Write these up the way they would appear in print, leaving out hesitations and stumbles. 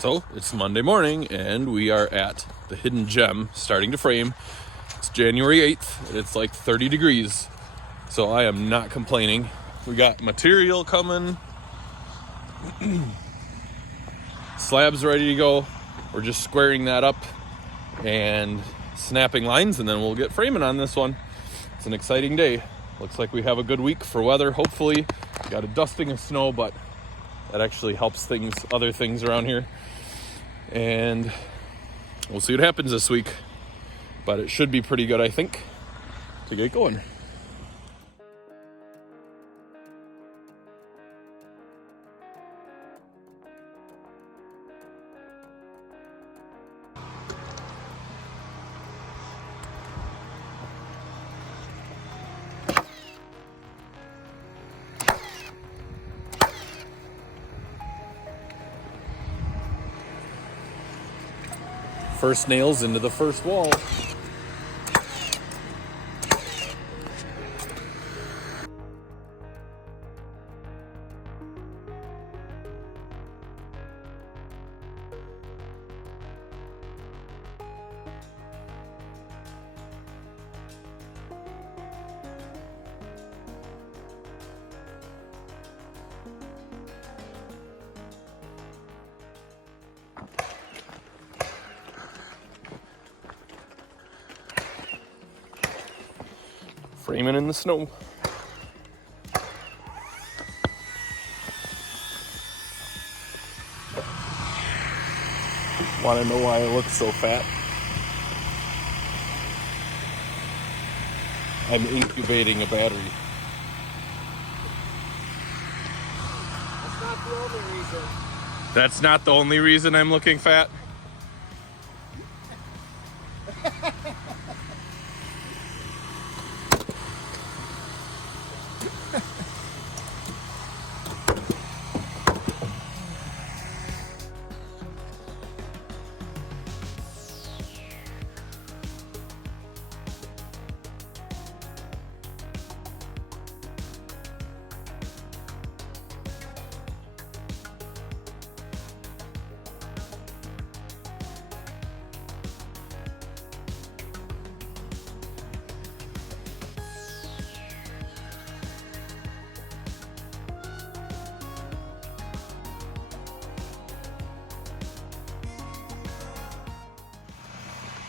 So it's Monday morning and we are at the Hidden Gem starting to frame. It's January 8th and it's like 30 degrees. So I am not complaining. We got material coming. Slabs ready to go. We're just squaring that up and snapping lines and then we'll get framing on this one. It's an exciting day. Looks like we have a good week for weather, hopefully. Got a dusting of snow, but that actually helps other things around here. And we'll see what happens this week. But it should be pretty good, I think, to get going. First nails into the first wall. Framing in the snow. Want to know why I look so fat? I'm incubating a battery. That's not the only reason. That's not the only reason I'm looking fat.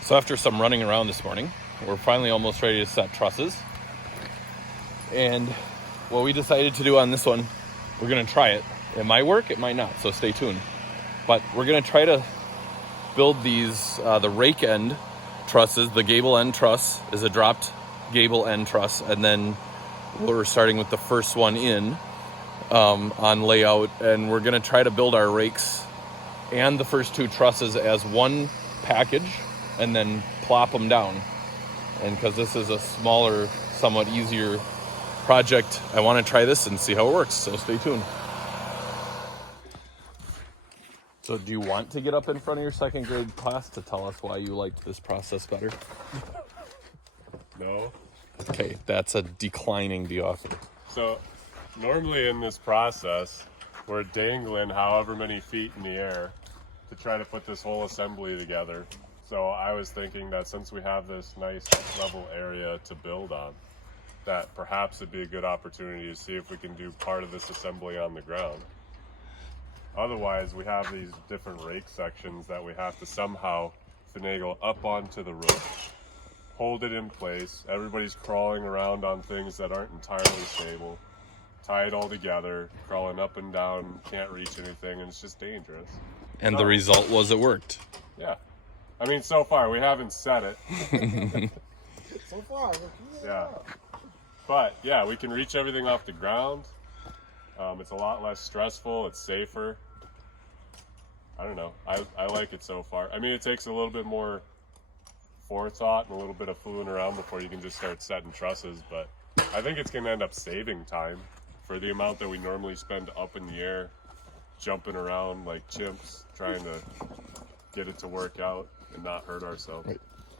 So after some running around this morning, we're finally almost ready to set trusses. And what we decided to do on this one, we're gonna try it. It might work, it might not, so stay tuned. But we're gonna try to build these, the rake end trusses. The gable end truss is a dropped gable end truss, and then we're starting with the first one in on layout, and we're gonna try to build our rakes and the first two trusses as one package and then plop them down. And because this is a smaller, somewhat easier project, I want to try this and see how it works, so stay tuned. So do you want to get up in front of your second grade class to tell us why you liked this process better? No. Okay, that's a declining the offer. So normally in this process, we're dangling however many feet in the air to try to put this whole assembly together. So I was thinking that since we have this nice level area to build on, that perhaps it'd be a good opportunity to see if we can do part of this assembly on the ground. Otherwise, we have these different rake sections that we have to somehow finagle up onto the roof, hold it in place. Everybody's crawling around on things that aren't entirely stable, tie it all together, crawling up and down, can't reach anything, and it's just dangerous. And the result was it worked. Yeah. I mean, so far, we haven't said it. So far, Yeah. But, yeah, we can reach everything off the ground. It's a lot less stressful. It's safer. I don't know. I like it so far. I mean, it takes a little bit more forethought and a little bit of fooling around before you can just start setting trusses. But I think it's going to end up saving time for the amount that we normally spend up in the air, jumping around like chimps, trying to get it to work out and not hurt ourselves. Right.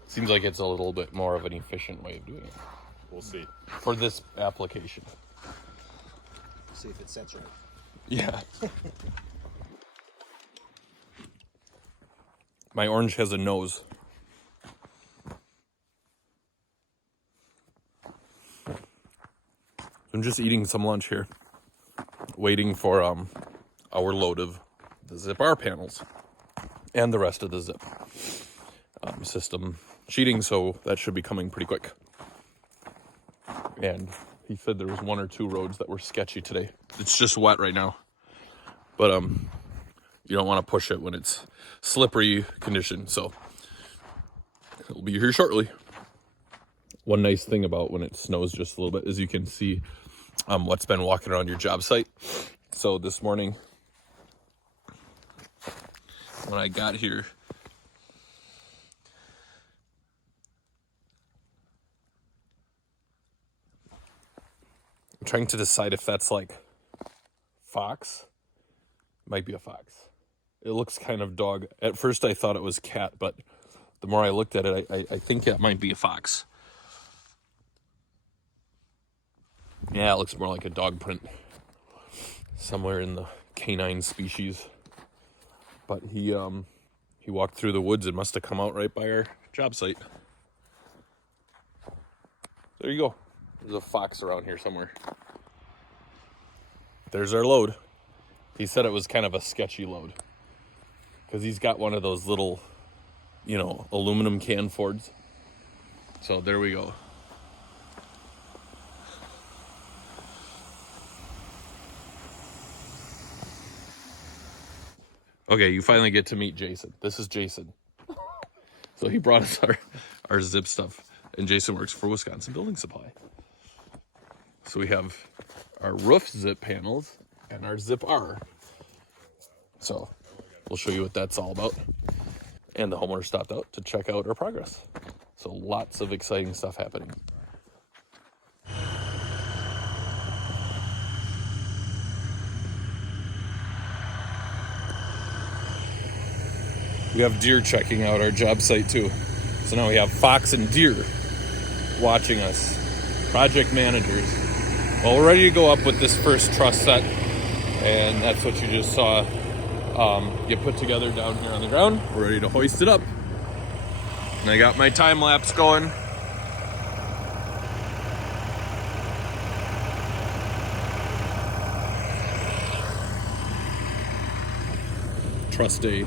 Seems like it's a little bit more of an efficient way of doing it. We'll see. For this application. see if it sets right. Yeah. My orange has a nose. I'm just eating some lunch here, waiting for our load of the Zip R panels and the rest of the Zip system sheeting, so that should be coming pretty quick. And he said there was 1 or 2 roads that were sketchy today. It's just wet right now, but you don't want to push it when it's slippery condition, so it'll be here shortly. One nice thing about when it snows just a little bit is you can see what's been walking around your job site. So this morning when I got here, I'm trying to decide if that's like fox. Might be a fox. It looks kind of dog. At first I thought it was cat, but the more I looked at it, I think it might be a fox. Yeah, it looks more like a dog print. Somewhere in the canine species. But he walked through the woods and must have come out right by our job site. There you go. There's a fox around here somewhere. There's our load. He said it was kind of a sketchy load, because he's got one of those little, aluminum can Fords. So there we go. Okay, you finally get to meet Jason. This is Jason. So he brought us our Zip stuff. And Jason works for Wisconsin Building Supply. So we have our roof Zip panels and our Zip R. So we'll show you what that's all about. And the homeowner stopped out to check out our progress. So lots of exciting stuff happening. We have deer checking out our job site too. So now we have fox and deer watching us. Project managers. Well, we're ready to go up with this first truss set. And that's what you just saw get put together down here on the ground. We're ready to hoist it up. And I got my time lapse going. Truss day.